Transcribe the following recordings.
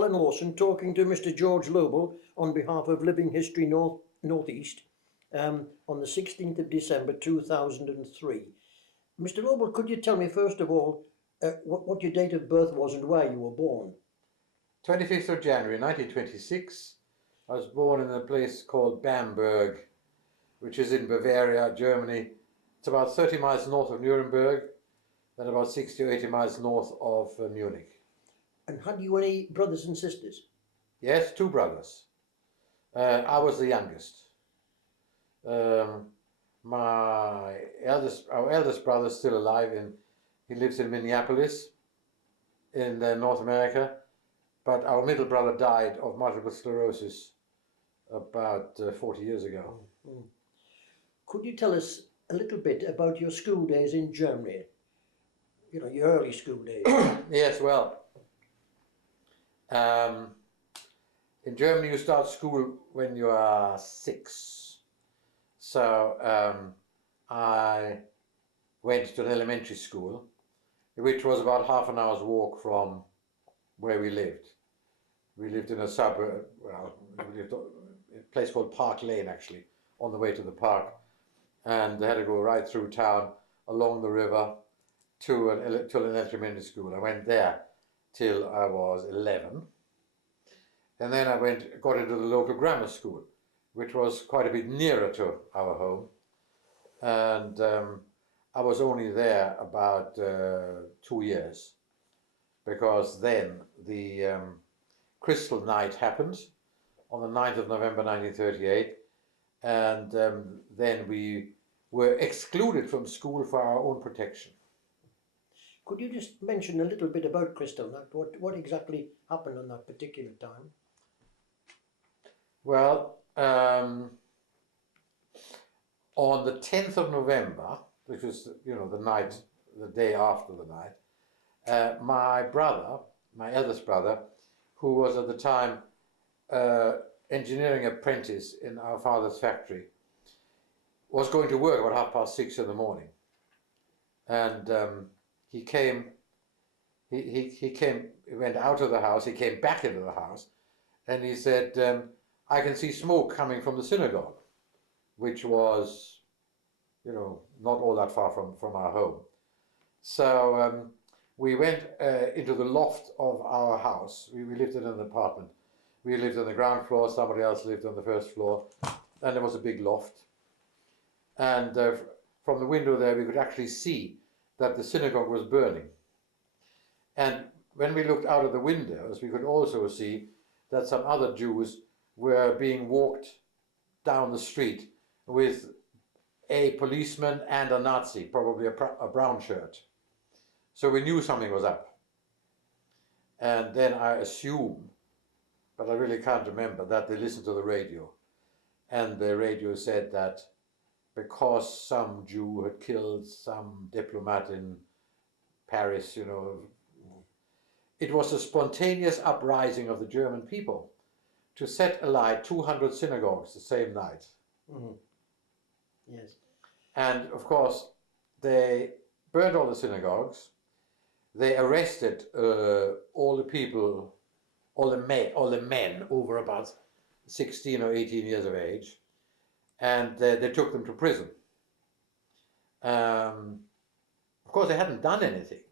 Alan Lawson talking to Mr. George Lobel on behalf of Living History Northeast on the 16th of December 2003. Mr. Lobel, could you tell me first of all what your date of birth was and where you were born? 25th of January 1926. I was born in a place called Bamberg, which is in Bavaria, Germany. It's about 30 miles north of Nuremberg and about 60 or 80 miles north of Munich. And had you any brothers and sisters? Yes, two brothers. I was the youngest. Our eldest brother is still alive. He lives in Minneapolis in North America, but our middle brother died of multiple sclerosis about 40 years ago. Mm. Could you tell us a little bit about your school days in Germany? You know, your early school days. Yes, well, in Germany you start school when you are 6. So I went to an elementary school, which was about half an hour's walk from where we lived. We lived in a suburb, well, we lived in a place called Park Lane, actually, on the way to the park. And they had to go right through town, along the river, to an elementary school. I went there till I was 11. And then I got into the local grammar school, which was quite a bit nearer to our home. And I was only there about 2 years, because then the Crystal Night happened on the 9th of November 1938, and then we were excluded from school for our own protection. Could you just mention a little bit about Crystal Night? What exactly happened on that particular time? Well, on the 10th of November, which was, the day after the night, my eldest brother, who was at the time engineering apprentice in our father's factory, was going to work about 6:30 in the morning. And he went out of the house, he came back into the house, and he said, I can see smoke coming from the synagogue, which was, not all that far from our home. So we went into the loft of our house. We lived in an apartment. We lived on the ground floor, somebody else lived on the first floor, and there was a big loft. And from the window there we could actually see that the synagogue was burning. And when we looked out of the windows, we could also see that some other Jews were being walked down the street with a policeman and a Nazi, probably a brown shirt. So we knew something was up. And then I assume, but I really can't remember, that they listened to the radio. And the radio said that because some Jew had killed some diplomat in Paris, it was a spontaneous uprising of the German people to set alight 200 synagogues the same night. Mm-hmm. Yes. And of course, they burned all the synagogues. They arrested all the people, all the men over about 16 or 18 years of age, and they took them to prison. Of course, they hadn't done anything.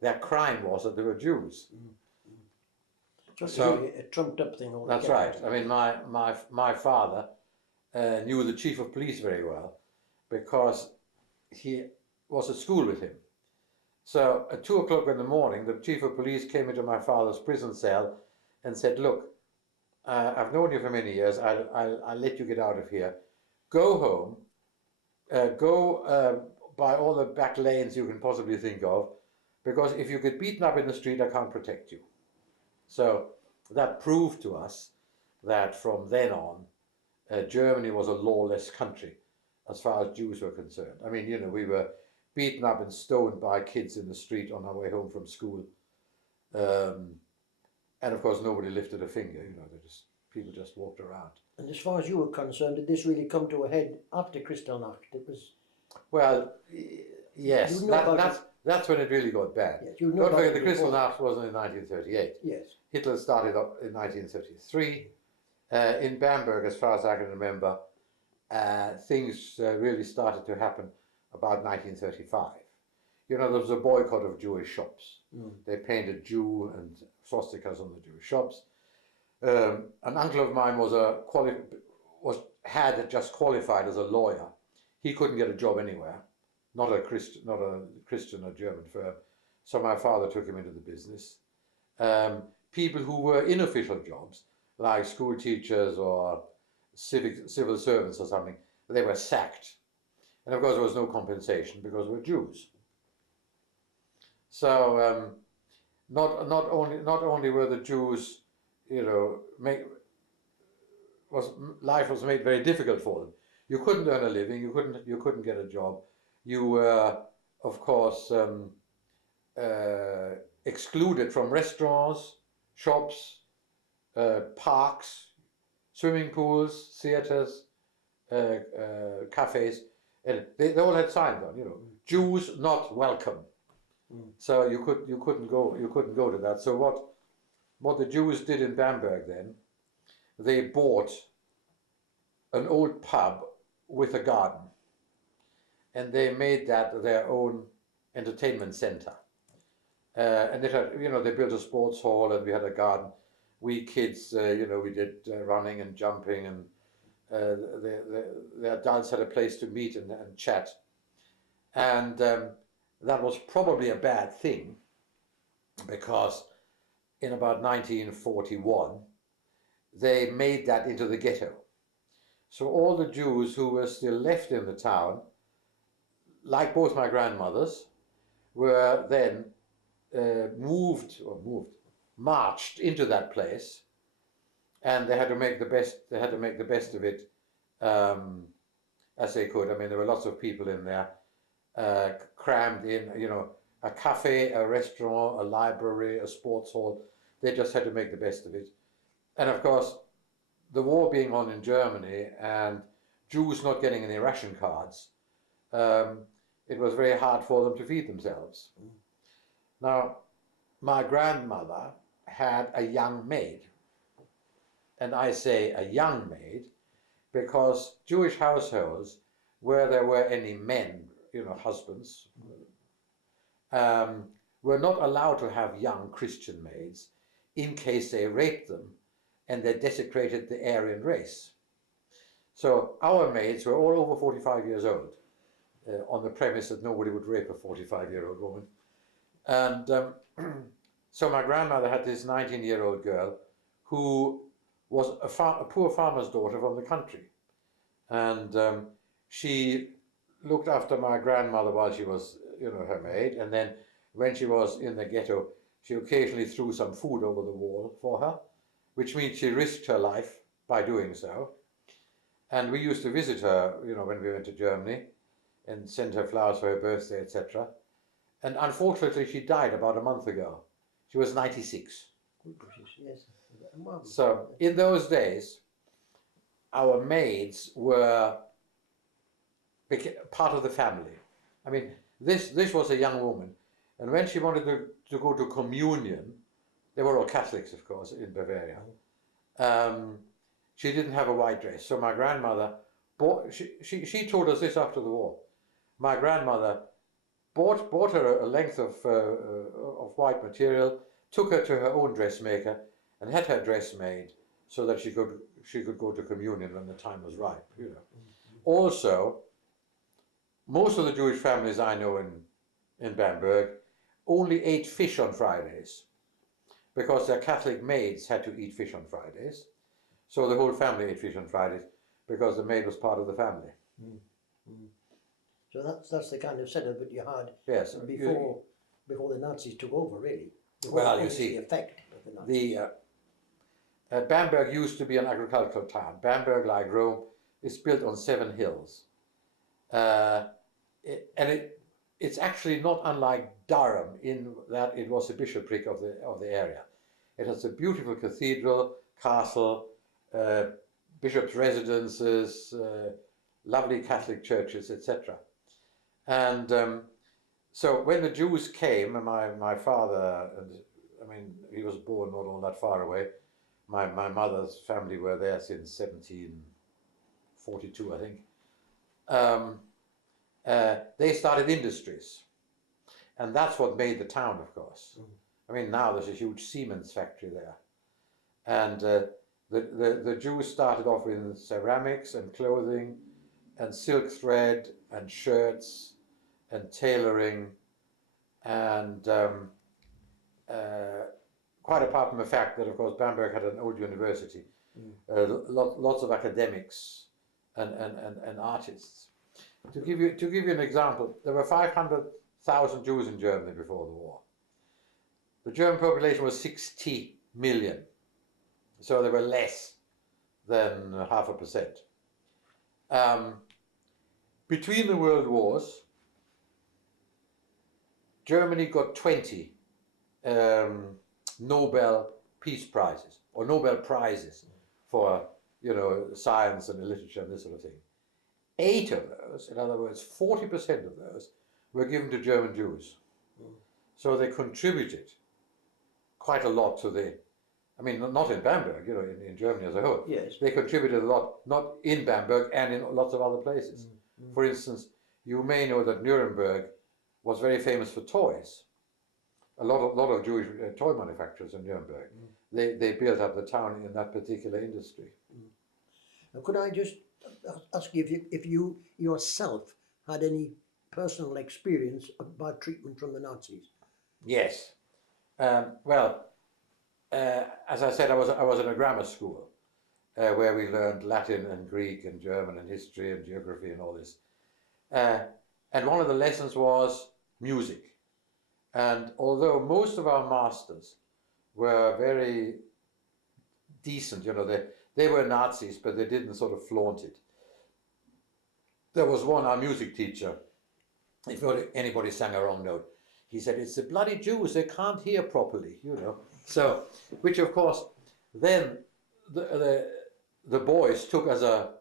Their crime was that they were Jews. Mm-hmm. So a trumped up thing. That's right. I mean, my father knew the chief of police very well, because he was at school with him. So at 2 o'clock in the morning, the chief of police came into my father's prison cell and said, look, I've known you for many years. I'll let you get out of here. Go home. Go by all the back lanes you can possibly think of, because if you get beaten up in the street, I can't protect you. So that proved to us that from then on, Germany was a lawless country as far as Jews were concerned. I mean, we were beaten up and stoned by kids in the street on our way home from school. And of course, nobody lifted a finger, people just walked around. And as far as you were concerned, did this really come to a head after Kristallnacht? It was... Well, yes, that's when it really got bad. Yes, Don't forget, the Kristallnacht wasn't in 1938. Yes. Hitler started up in 1933. In Bamberg, as far as I can remember, things really started to happen about 1935. You know, there was a boycott of Jewish shops. They painted Jew and swastikas on the Jewish shops. An uncle of mine had just qualified as a lawyer. He couldn't get a job anywhere, not a Christian or German firm. So my father took him into the business. People who were in official jobs, like school teachers or civil servants or something, they were sacked. And of course there was no compensation because we were Jews. So not only were the Jews, you know, life was made very difficult for them. You couldn't earn a living. You couldn't get a job. You were, of course, excluded from restaurants, shops, parks, swimming pools, theaters, cafes, and they all had signs on. You know, Jews not welcome. So you couldn't go to that. So what the Jews did in Bamberg then, they bought an old pub with a garden, and they made that their own entertainment center. And it had, you know, they built a sports hall, and we had a garden. We kids, you know, we did running and jumping, and the adults had a place to meet and chat. And that was probably a bad thing, because in about 1941, they made that into the ghetto. So all the Jews who were still left in the town, like both my grandmothers, were then marched into that place, and they had to make the best of it as they could. I mean, there were lots of people in there, crammed in, you know, a cafe, a restaurant, a library, a sports hall. They just had to make the best of it. And of course, the war being on in Germany and Jews not getting any ration cards, it was very hard for them to feed themselves. Now, my grandmother had a young maid. And I say a young maid because Jewish households, where there were any men, you know, husbands, were not allowed to have young Christian maids in case they raped them and they desecrated the Aryan race. So our maids were all over 45 years old, on the premise that nobody would rape a 45-year-old woman. And so my grandmother had this 19-year-old girl who was a poor farmer's daughter from the country. And she looked after my grandmother while she was, you know, her maid. And then when she was in the ghetto, she occasionally threw some food over the wall for her, which means she risked her life by doing so. And we used to visit her, you know, when we went to Germany, and send her flowers for her birthday, etc. And unfortunately, she died about a month ago. She was 96. Yes. So in those days, our maids were part of the family. I mean, this was a young woman, and when she wanted to go to communion, they were all Catholics, of course, in Bavaria. She didn't have a white dress, so my grandmother bought. She told us this after the war. My grandmother bought her a length of white material, took her to her own dressmaker, and had her dress made so that she could go to communion when the time was ripe. You know. Also, most of the Jewish families I know in Bamberg only ate fish on Fridays because their Catholic maids had to eat fish on Fridays. So the whole family ate fish on Fridays because the maid was part of the family. So that's the kind of setup that you had, yes, before the Nazis took over, really. Well, you see, the effect of the Nazis. Bamberg used to be an agricultural town. Bamberg, like Rome, is built on 7 hills. It's actually not unlike Durham in that it was a bishopric of the area. It has a beautiful cathedral, castle, bishops' residences, lovely Catholic churches, etc. And so when the Jews came, and my father I mean, he was born not all that far away. My mother's family were there since 1742, I think. Um, they started industries, and that's what made the town, of course. I mean, now there's a huge Siemens factory there, and the Jews started off with ceramics and clothing, and silk thread and shirts, and tailoring, and quite apart from the fact that, of course, Bamberg had an old university, lots of academics and artists. To give you an example, there were 500,000 Jews in Germany before the war. The German population was 60 million, so there were less than 0.5%. Between the world wars, Germany got 20 Nobel Peace Prizes, or Nobel Prizes for, you know, science and literature and this sort of thing. 8 of those, in other words, 40% of those, were given to German Jews. So they contributed quite a lot to the, I mean, not in Bamberg, you know, in Germany as a whole. Yes. They contributed a lot, not in Bamberg and in lots of other places. For instance, you may know that Nuremberg was very famous for toys. A lot of Jewish toy manufacturers in Nuremberg. They built up the town in that particular industry. Now, could I just ask you if you yourself had any personal experience about treatment from the Nazis? Yes. Well, as I said, I was in a grammar school where we learned Latin and Greek and German and history and geography and all this. And one of the lessons was music. And although most of our masters were very decent, you know, they were Nazis, but they didn't sort of flaunt it. There was one, our music teacher, if anybody sang a wrong note, he said, "It's the bloody Jews, they can't hear properly," you know. So, which of course, then the boys took as an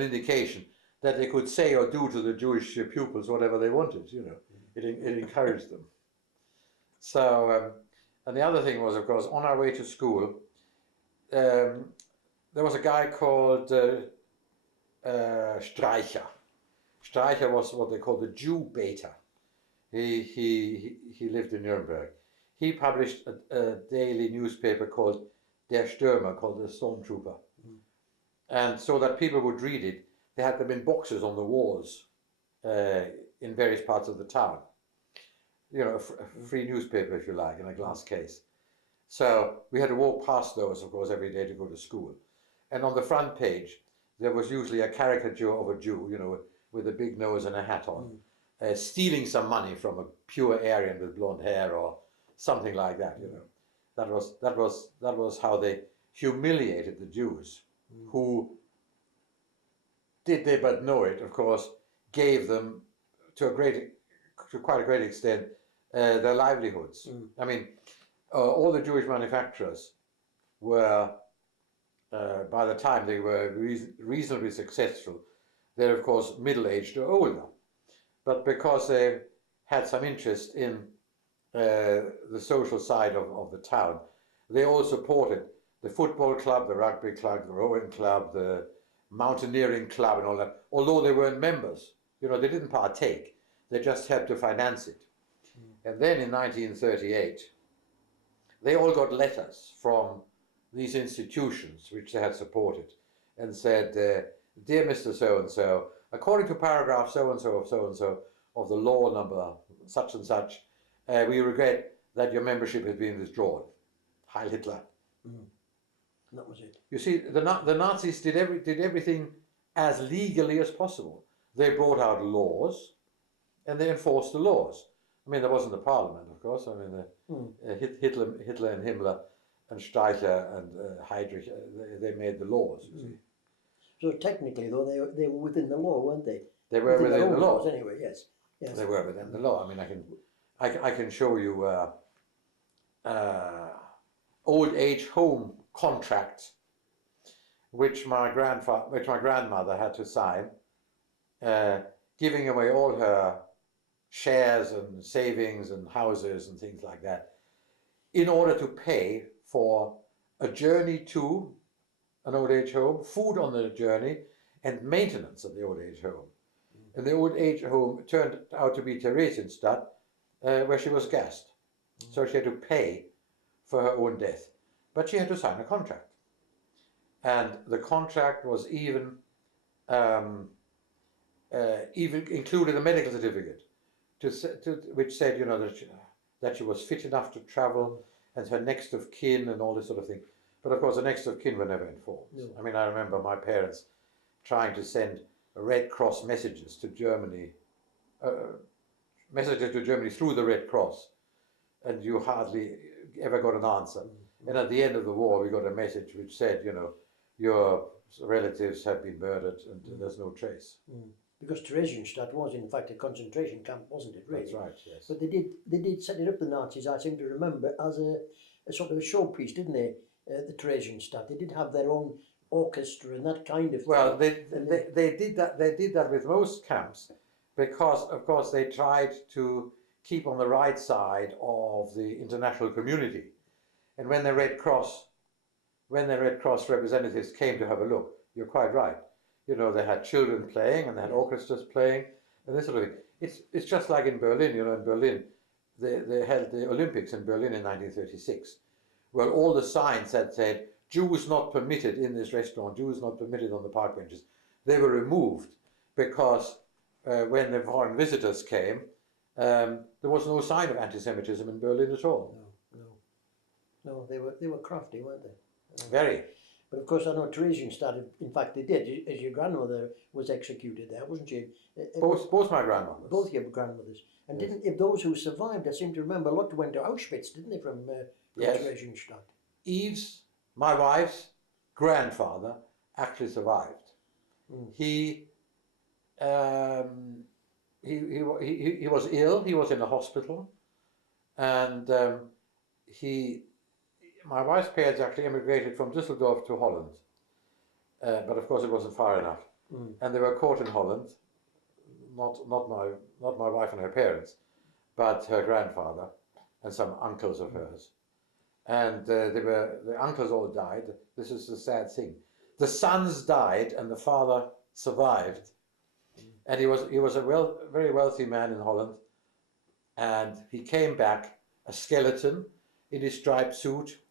indication that they could say or do to the Jewish pupils whatever they wanted, you know. It encouraged them. So, and the other thing was, of course, on our way to school, there was a guy called Streicher. Streicher was what they called the Jew beta. He lived in Nuremberg. He published a daily newspaper called Der Stürmer, called the Stormtrooper. And so that people would read it, they had them in boxes on the walls in various parts of the town. You know, a free newspaper, if you like, in a glass case. So we had to walk past those, of course, every day to go to school. And on the front page, there was usually a caricature of a Jew, you know, with a big nose and a hat on, stealing some money from a pure Aryan with blonde hair or something like that, you know. That was how they humiliated the Jews, who, did they but know it, of course, gave them to quite a great extent their livelihoods. I mean, all the Jewish manufacturers were, by the time they were reasonably successful, they're of course middle-aged or older. But because they had some interest in the social side of the town, they all supported the football club, the rugby club, the rowing club, the mountaineering club and all that, although they weren't members. You know, they didn't partake, they just helped to finance it. And then in 1938, they all got letters from these institutions which they had supported and said, "Dear Mr. So-and-so, according to paragraph so-and-so of so-and-so of the law number such and such, we regret that your membership has been withdrawn. Heil Hitler." That was it. You see, the Nazis did everything as legally as possible. They brought out laws and they enforced the laws. I mean, there wasn't a parliament, of course. I mean, Hitler and Himmler and Streicher and Heydrich, they made the laws, you see. So technically, though, they were within the law, weren't they? They were within the law. Laws anyway, yes. Yes. They were within the law. I mean, I can show you old age home contracts which my grandmother had to sign, giving away all her shares and savings and houses and things like that in order to pay for a journey to an old age home, food on the journey, and maintenance of the old age home. And the old age home turned out to be Theresienstadt, where she was gassed. So she had to pay for her own death. But she had to sign a contract. And the contract was even included a medical certificate which said, you know, that she was fit enough to travel and her next of kin and all this sort of thing. But of course, the next of kin were never informed. No. I mean, I remember my parents trying to send Red Cross messages to Germany, through the Red Cross, and you hardly ever got an answer. And at the end of the war, we got a message which said, you know, your relatives have been murdered and there's no trace. Because Theresienstadt was in fact a concentration camp, wasn't it, really? That's right, yes. But they did set it up, the Nazis, I seem to remember, as a sort of a showpiece, didn't they? The Theresienstadt. They did have their own orchestra and that kind of thing. Well, they did that. They did that with most camps, because of course they tried to keep on the right side of the international community. And when the Red Cross representatives came to have a look, you're quite right. You know, they had children playing and they had orchestras playing and this sort of thing. It's just like in Berlin. You know, in Berlin, they held the Olympics in Berlin in 1936. Well, all the signs that said Jews not permitted in this restaurant, Jews not permitted on the park benches, they were removed because when the foreign visitors came, there was no sign of anti-Semitism in Berlin at all. No, they were crafty, weren't they? Very. But of course, I know Theresienstadt, in fact, they did, as your grandmother was executed there, wasn't she? Both my grandmothers. Both your grandmothers. And yes. If those who survived, I seem to remember, a lot went to Auschwitz, didn't they, from yes. Theresienstadt? Eve's, my wife's grandfather, actually survived. He was ill. He was in a hospital, and my wife's parents actually emigrated from Düsseldorf to Holland, but of course it wasn't far enough, and they were caught in Holland. Not my wife and her parents, but her grandfather and some uncles of hers, and the uncles all died. This is the sad thing. The sons died and the father survived, and he was a very wealthy man in Holland, and he came back a skeleton in his striped suit,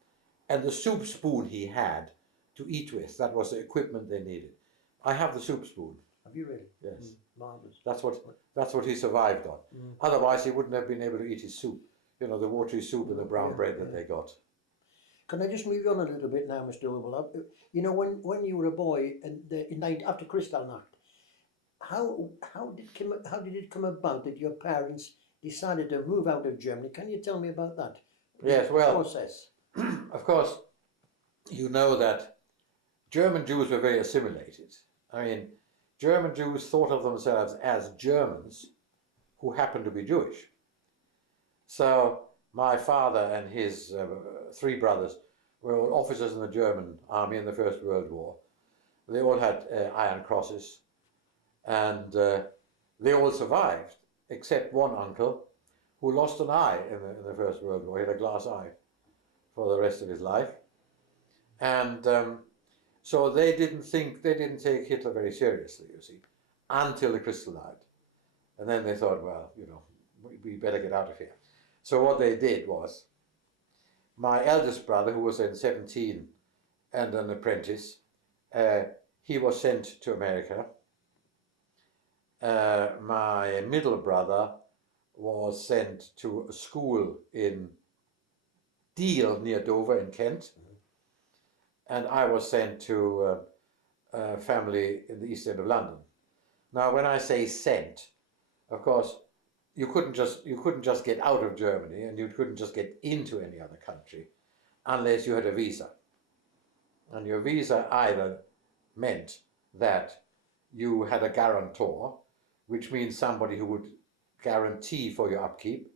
and the soup spoon he had to eat with, that was the equipment they needed. I have the soup spoon. Have you really? Yes. Marvellous. That's what he survived on. Otherwise he wouldn't have been able to eat his soup. You know, the watery soup and the brown bread that they got. Can I just move you on a little bit now, Mr. Lobel? You know, when you were a boy and after Kristallnacht, how did it come about that your parents decided to move out of Germany? Can you tell me about that? Yes, well, process. Of course, you know that German Jews were very assimilated. I mean, German Jews thought of themselves as Germans who happened to be Jewish. So my father and his three brothers were all officers in the German army in the First World War. They all had iron crosses, and they all survived, except one uncle who lost an eye in the First World War. He had a glass eye for the rest of his life. And so they didn't take Hitler very seriously, you see, until the Kristallnacht. And then they thought, well, you know, we better get out of here. So what they did was, my eldest brother, who was then 17 and an apprentice, he was sent to America. My middle brother was sent to a school in Deal near Dover in Kent, and I was sent to a family in the East End of London. Now, when I say sent, of course, you couldn't just get out of Germany, and you couldn't just get into any other country unless you had a visa. And your visa either meant that you had a guarantor, which means somebody who would guarantee for your upkeep,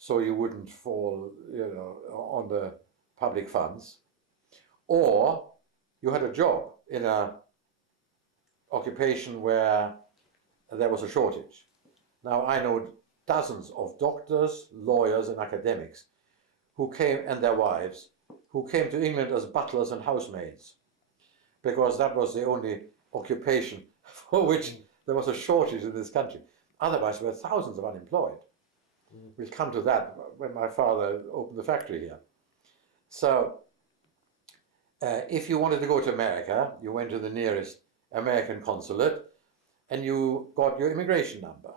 so you wouldn't fall, you know, on the public funds, or you had a job in an occupation where there was a shortage. Now, I know dozens of doctors, lawyers, and academics who came, and their wives, who came to England as butlers and housemaids, because that was the only occupation for which there was a shortage in this country. Otherwise, there were thousands of unemployed. We'll come to that when my father opened the factory here. So, if you wanted to go to America, you went to the nearest American consulate and you got your immigration number.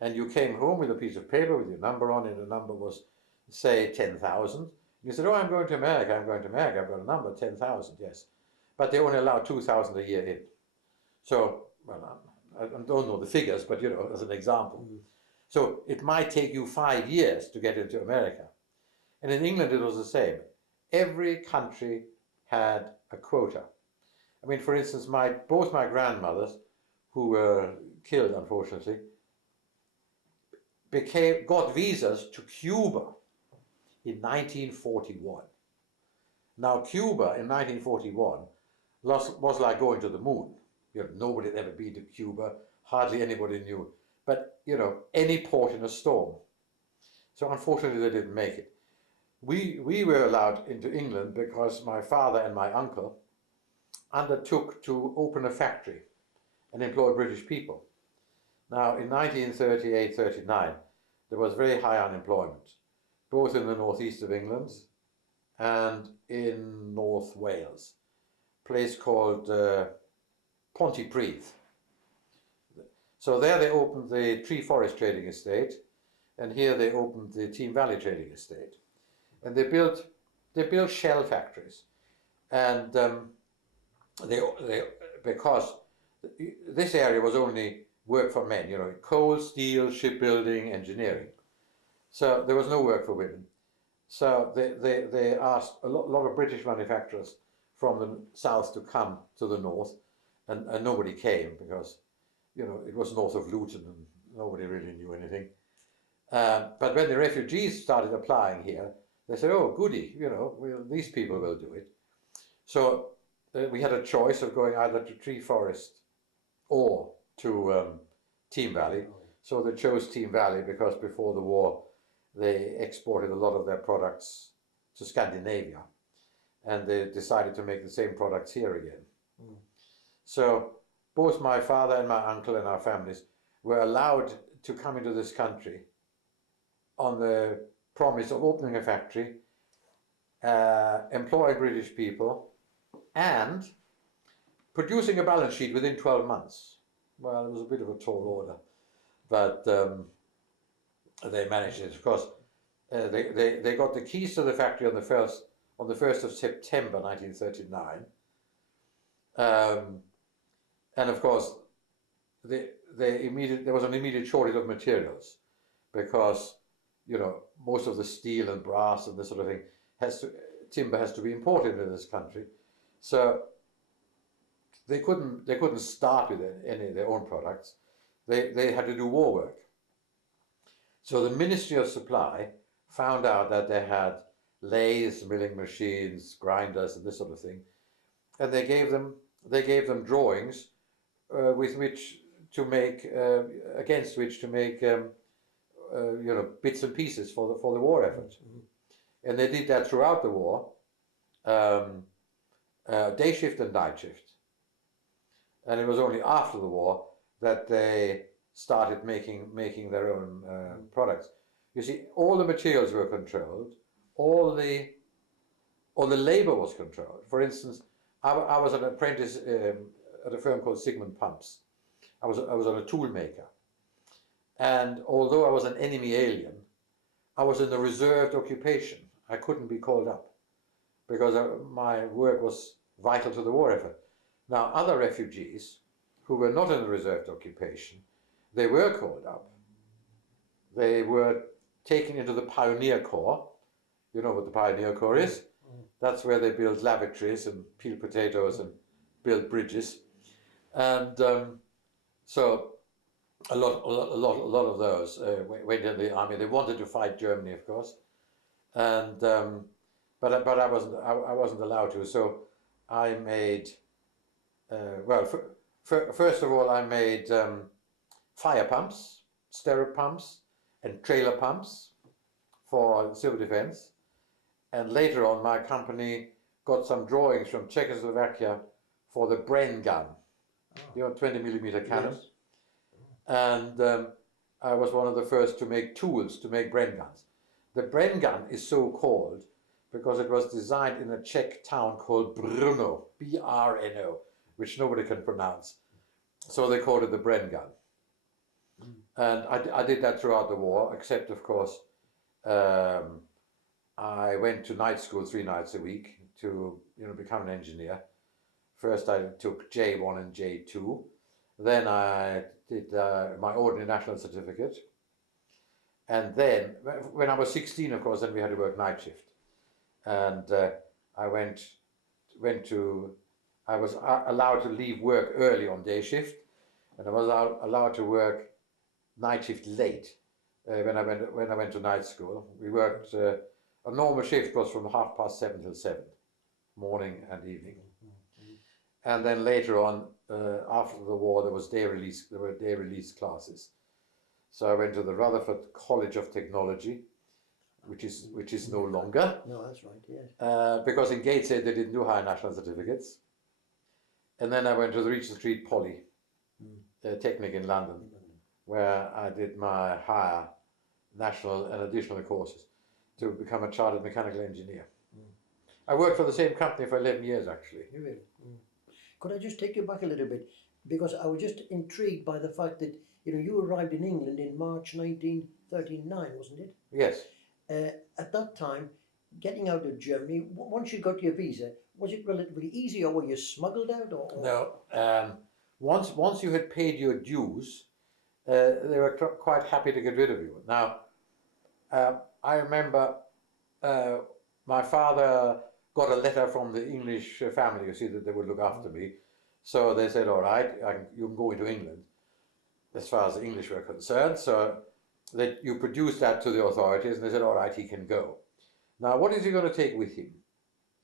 And you came home with a piece of paper with your number on it. The number was, say, 10,000. You said, oh, I'm going to America, I'm going to America. I've got a number, 10,000, yes. But they only allow 2,000 a year in. So, well, I don't know the figures, but, you know, as an example. So it might take you 5 years to get into America. And in England, it was the same. Every country had a quota. I mean, for instance, both my grandmothers, who were killed, unfortunately, got visas to Cuba in 1941. Now, Cuba in 1941 was like going to the moon. You know, nobody had ever been to Cuba, hardly anybody knew. But, you know, any port in a storm. So unfortunately, they didn't make it. We were allowed into England because my father and my uncle undertook to open a factory and employ British people. Now, in 1938-39, there was very high unemployment, both in the northeast of England and in North Wales, a place called Pontypridd. So there they opened the Tree Forest Trading Estate, and here they opened the Team Valley Trading Estate. And they built shell factories, and because this area was only work for men, you know, coal, steel, shipbuilding, engineering. So there was no work for women. So they asked a lot of British manufacturers from the south to come to the north, and nobody came because, you know, it was north of Luton and nobody really knew anything. But when the refugees started applying here, they said, oh, goody, you know, these people will do it. So we had a choice of going either to Tree Forest or to Team Valley. So they chose Team Valley because before the war, they exported a lot of their products to Scandinavia. And they decided to make the same products here again. So both my father and my uncle and our families were allowed to come into this country on the promise of opening a factory, employing British people, and producing a balance sheet within 12 months. Well, it was a bit of a tall order, but they managed it. Of course, they got the keys to the factory on the 1st of September 1939. And of course, there was an immediate shortage of materials because, you know, most of the steel and brass and this sort of thing timber has to be imported into this country. So they couldn't start with any of their own products. They had to do war work. So the Ministry of Supply found out that they had lathes, milling machines, grinders, and this sort of thing, and they gave them drawings with which to make against which to make you know, bits and pieces for the war effort. And they did that throughout the war, day shift and night shift. And it was only after the war that they started making their own products. You see, all the materials were controlled, all the labor was controlled. For instance, I was an apprentice at a firm called Sigmund Pumps. I was on a tool maker. And although I was an enemy alien, I was in a reserved occupation. I couldn't be called up because my work was vital to the war effort. Now, other refugees who were not in a reserved occupation, they were called up. They were taken into the Pioneer Corps. You know what the Pioneer Corps is? That's where they build lavatories and peel potatoes and build bridges. And so a lot of those went in the army. They wanted to fight Germany, of course, and but I wasn't allowed to. So I made well. First of all, I made fire pumps, stirrup pumps, and trailer pumps for civil defense. And later on, my company got some drawings from Czechoslovakia for the Bren gun, Oh. 20mm cannon. Yes. And I was one of the first to make tools to make Bren guns. The Bren gun is so called because it was designed in a Czech town called Brno, B-R-N-O, which nobody can pronounce. So they called it the Bren gun. And I did that throughout the war, except, of course, I went to night school 3 nights a week to become an engineer. First I took J1 and J2. Then I did my ordinary national certificate. And then, when I was 16, of course, then we had to work night shift. And I was allowed to leave work early on day shift, and I was allowed to work night shift late when I went to night school. We worked, a normal shift was from 7:30 till 7, morning and evening. And then later on, after the war, there were day release classes. So I went to the Rutherford College of Technology, which is no longer. No, that's right, yes. Because in Gateshead they didn't do higher national certificates. And then I went to the Regent Street Poly Technic in London, where I did my higher national and additional courses to become a chartered mechanical engineer. I worked for the same company for 11 years, actually. You really? Could I just take you back a little bit? Because I was just intrigued by the fact that you arrived in England in March 1939, wasn't it? Yes. At that time, getting out of Germany, once you got your visa, was it relatively easy, or were you smuggled out? Or? No. Once you had paid your dues, they were quite happy to get rid of you. Now, I remember my father got a letter from the English family, you see, that they would look after me. So they said, all right, you can go into England, as far as the English were concerned. So that you produced that to the authorities, and they said, all right, he can go. Now, what is he going to take with him?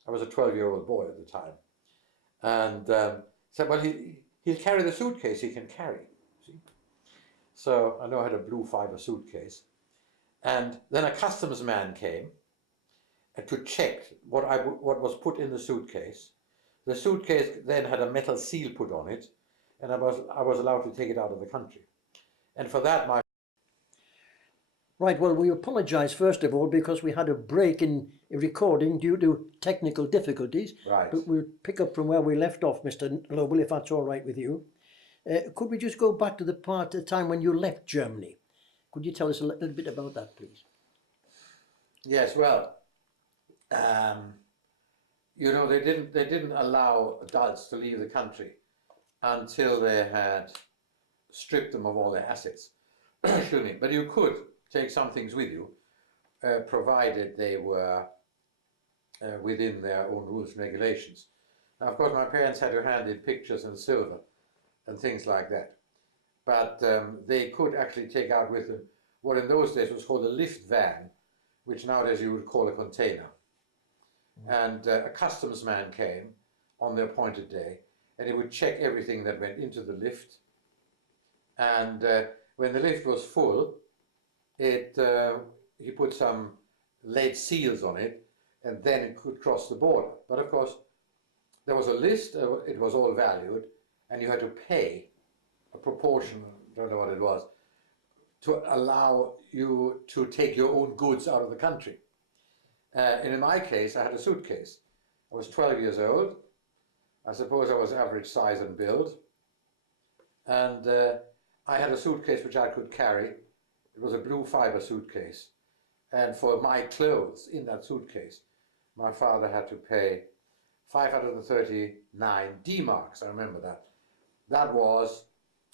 I was a 12-year-old boy at the time. And said, well, he'll carry the suitcase he can carry. See? So I know I had a blue fiber suitcase. And then a customs man came to check what was put in the suitcase. The suitcase then had a metal seal put on it, and I was allowed to take it out of the country. And for that, Right, well, we apologise first of all because we had a break in recording due to technical difficulties. Right. But we'll pick up from where we left off, Mr. Lobel, if that's all right with you. Could we just go back to the time when you left Germany? Could you tell us a little bit about that, please? Yes, well, they didn't allow adults to leave the country until they had stripped them of all their assets. Excuse me. But you could take some things with you, provided they were within their own rules and regulations. Now, of course, my parents had to hand in pictures and silver and things like that. But they could actually take out with them what in those days was called a lift van, which nowadays you would call a container. And a customs man came on the appointed day, and he would check everything that went into the lift. And when the lift was full, he put some lead seals on it, and then it could cross the border. But of course, there was a list, it was all valued, and you had to pay a proportion, I don't know what it was, to allow you to take your own goods out of the country. And in my case, I had a suitcase. I was 12 years old. I suppose I was average size and build. And I had a suitcase which I could carry. It was a blue fiber suitcase. And for my clothes in that suitcase, my father had to pay 539 D-marks, I remember that. That was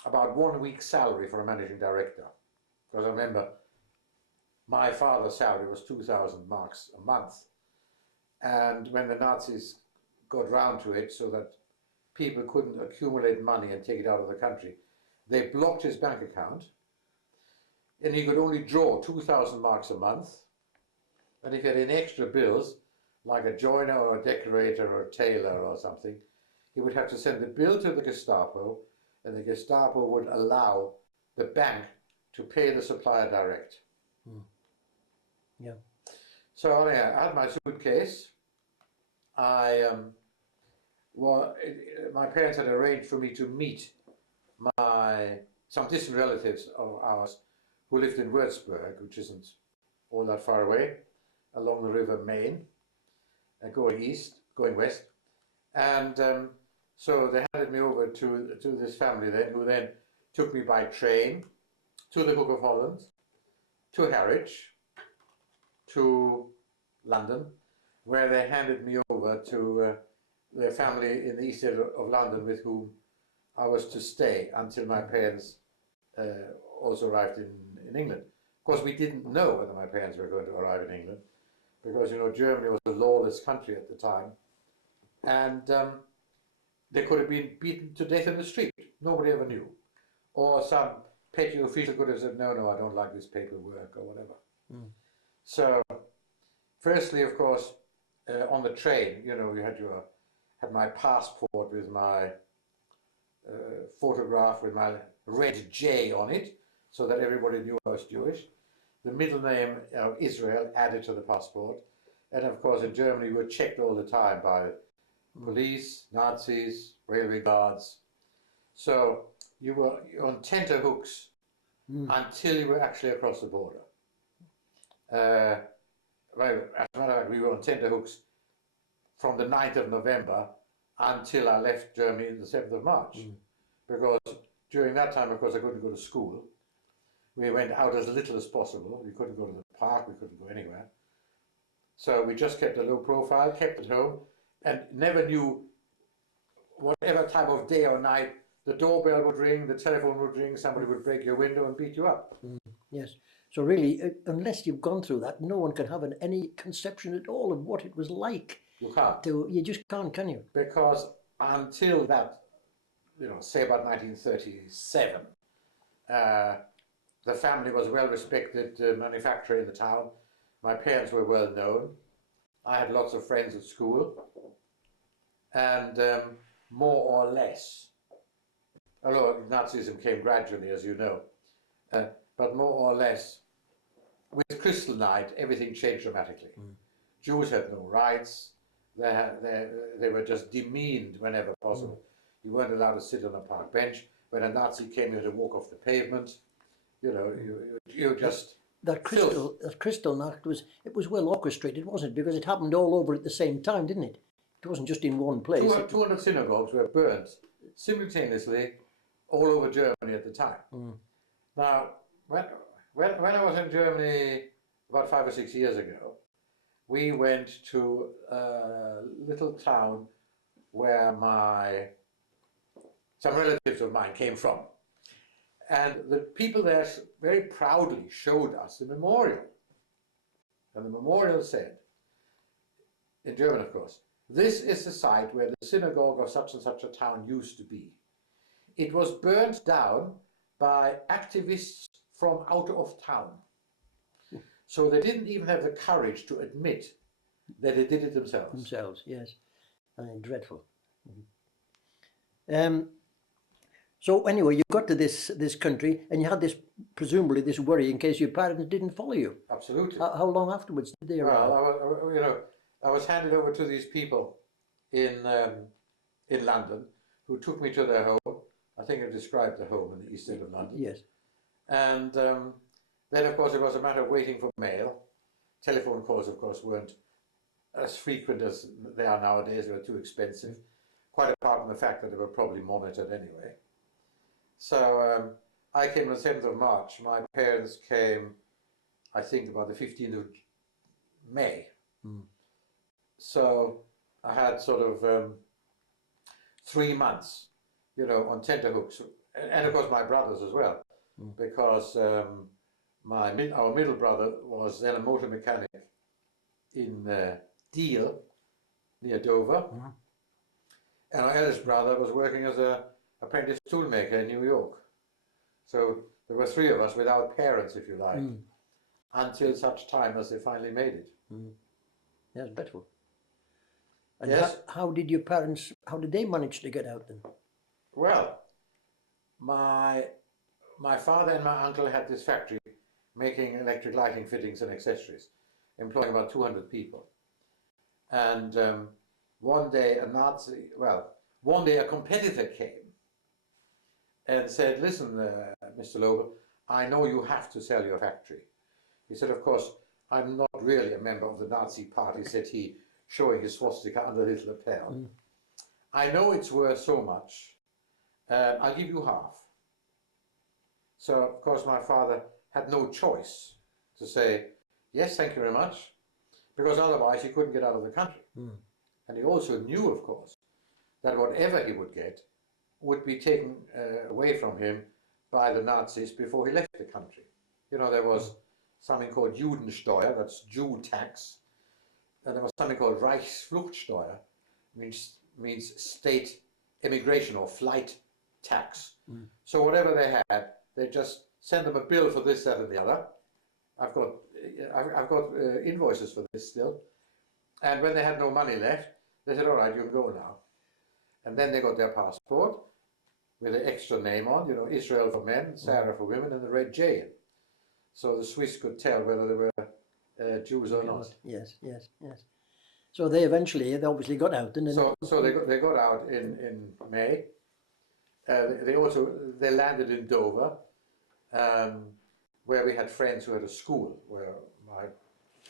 about 1 week's salary for a managing director. Because I remember my father's salary was 2,000 marks a month. And when the Nazis got round to it so that people couldn't accumulate money and take it out of the country, they blocked his bank account, and he could only draw 2,000 marks a month. And if he had any extra bills, like a joiner or a decorator or a tailor or something, he would have to send the bill to the Gestapo, and the Gestapo would allow the bank to pay the supplier direct. Yeah. So I had my suitcase. good place. I my parents had arranged for me to meet some distant relatives of ours who lived in Würzburg, which isn't all that far away, along the River Main, going west. And so they handed me over to this family then, who then took me by train to the Hook of Holland, to Harwich, to London, where they handed me over to their family in the east end of London, with whom I was to stay until my parents also arrived in England. Of course, we didn't know whether my parents were going to arrive in England, because, you know, Germany was a lawless country at the time, and they could have been beaten to death in the street. Nobody ever knew. Or some petty official could have said, no, I don't like this paperwork, or whatever. Mm. So, firstly, of course, on the train, you know, you had my passport with my photograph with my red J on it, so that everybody knew I was Jewish. The middle name of Israel added to the passport. And of course, in Germany, we were checked all the time by police, Nazis, railway guards. So you were on tenterhooks until you were actually across the border. Well, as a matter of fact, we were on tenterhooks from the 9th of November until I left Germany on the 7th of March. Because during that time, of course, I couldn't go to school. We went out as little as possible. We couldn't go to the park, we couldn't go anywhere. So we just kept a low profile, kept at home, and never knew whatever time of day or night the doorbell would ring, the telephone would ring, somebody would break your window and beat you up. Yes. So really, unless you've gone through that, no one can have any conception at all of what it was like. You can't. You just can't, can you? Because until that, you know, say about 1937, the family was a well-respected manufacturer in the town. My parents were well known. I had lots of friends at school. And more or less, although Nazism came gradually, as you know, but more or less, with Kristallnacht, everything changed dramatically. Jews had no rights. They were just demeaned whenever possible. You weren't allowed to sit on a park bench. When a Nazi came, you had to walk off the pavement. You know, you just... That Kristallnacht was well orchestrated, wasn't it? Because it happened all over at the same time, didn't it? It wasn't just in one place. 200 synagogues were burnt simultaneously all over Germany at the time. Now, when I was in Germany about 5 or 6 years ago, we went to a little town where some relatives of mine came from. And the people there very proudly showed us the memorial. And the memorial said, in German of course, "This is the site where the synagogue of such and such a town used to be. It was burnt down by activists from out of town." So they didn't even have the courage to admit that they did it themselves. Themselves, yes. Dreadful. So anyway, you got to this country, and you had presumably this worry in case your parents didn't follow you. Absolutely. How long afterwards did they arrive? Well, I was handed over to these people in London, who took me to their home. I think I described the home in the east end of London. Yes. And then, of course, it was a matter of waiting for mail. Telephone calls, of course, weren't as frequent as they are nowadays. They were too expensive. Quite apart from the fact that they were probably monitored anyway. So I came on the 7th of March. My parents came, I think, about the 15th of May. So I had sort of 3 months, you know, on tenterhooks. And of course my brothers as well, because our middle brother was then a motor mechanic in Deal, near Dover. And our eldest brother was working as an apprentice toolmaker in New York. So there were 3 of us without parents, if you like, until such time as they finally made it. Yes, dreadful. And yes. How did your parents, how did they manage to get out then? Well, my father and my uncle had this factory making electric lighting fittings and accessories, employing about 200 people. And one day one day a competitor came and said, listen, Mr. Lobel, I know you have to sell your factory. He said, of course, I'm not really a member of the Nazi party, said he, showing his swastika under his lapel. Mm. I know it's worth so much. I'll give you half. So, of course, my father had no choice to say, yes, thank you very much, because otherwise he couldn't get out of the country. Mm. And he also knew, of course, that whatever he would get would be taken away from him by the Nazis before he left the country. You know, there was something called Judensteuer, that's Jew tax, and there was something called Reichsfluchtsteuer, means state immigration or flight tax. Mm. So whatever they had, they just send them a bill for this, that, and the other. I've got invoices for this still. And when they had no money left, they said, all right, you can go now. And then they got their passport with an extra name on, you know, Israel for men, Sarah for women, and the red J in. So the Swiss could tell whether they were Jews or not. Yes, yes, yes. So they obviously got out. And then so they got out in May. They landed in Dover, where we had friends who had a school, where my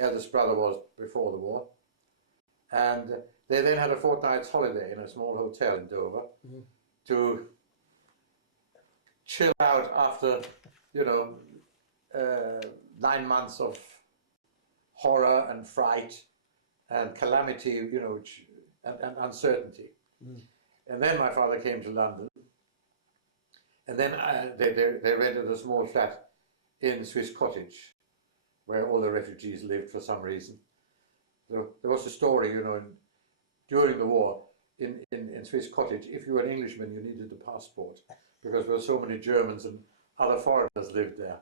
eldest brother was before the war. And they then had a fortnight's holiday in a small hotel in Dover to chill out after, you know, 9 months of horror and fright and calamity, you know, and uncertainty. Mm. And then my father came to London, and then they rented a small flat in Swiss Cottage, where all the refugees lived for some reason. So there was a story, you know, during the war in Swiss Cottage, if you were an Englishman, you needed a passport because there were so many Germans and other foreigners lived there.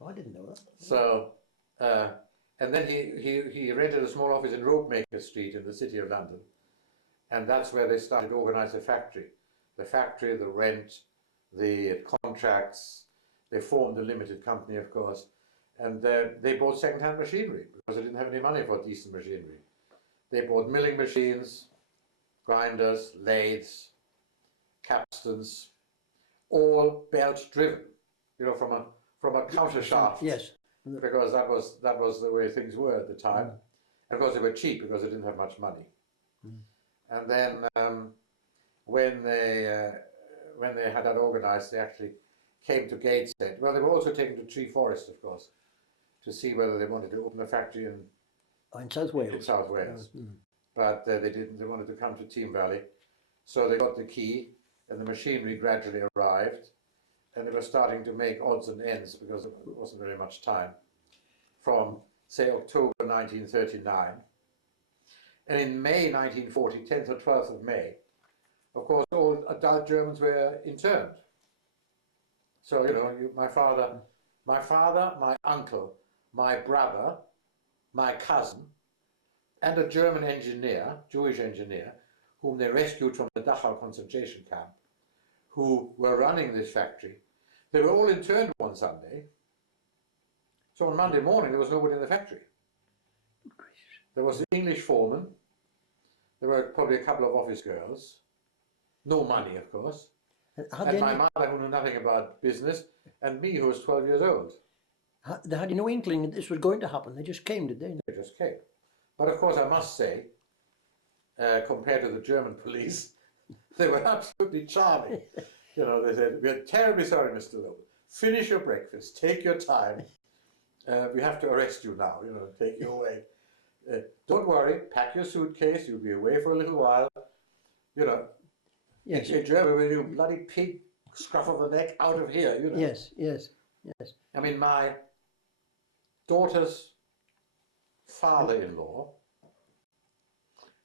Oh, I didn't know that. So, and then he rented a small office in Ropemaker Street in the city of London, and that's where they started to organize the factory. The factory, the rent, the contracts. They formed a limited company, of course, and they bought second-hand machinery because they didn't have any money for decent machinery. They bought milling machines, grinders, lathes, capstans, all belt-driven, you know, from a counter shaft. Yes. Because that was the way things were at the time. Mm. And of course they were cheap because they didn't have much money. Mm. And then when they had that organized, they actually came to Gateshead. Well, they were also taken to Tree Forest, of course, to see whether they wanted to open a factory in South Wales. In South Wales. Mm. But they didn't. They wanted to come to Team Valley. So they got the key, and the machinery gradually arrived, and they were starting to make odds and ends because there wasn't very much time, from, say, October 1939. And in May 1940, 10th or 12th of May, of course, all adult Germans were interned. So, you know, my father, my uncle, my brother, my cousin, and a German engineer, Jewish engineer, whom they rescued from the Dachau concentration camp, who were running this factory, they were all interned one Sunday. So on Monday morning, there was nobody in the factory. There was the English foreman, there were probably a couple of office girls, no money, of course, and my mother, who knew nothing about business, and me, who was 12 years old. They had no inkling that this was going to happen. They just came, did they? They just came. But of course, I must say, compared to the German police, they were absolutely charming. You know, they said, "We're terribly sorry, Mr. Lobel. Finish your breakfast. Take your time. We have to arrest you now. You know, take you away. Don't worry. Pack your suitcase. You'll be away for a little while. You know, yes. In German, when you bloody pig, scruff of the neck, out of here. You know. Yes, yes, yes. I mean, my daughter's father-in-law,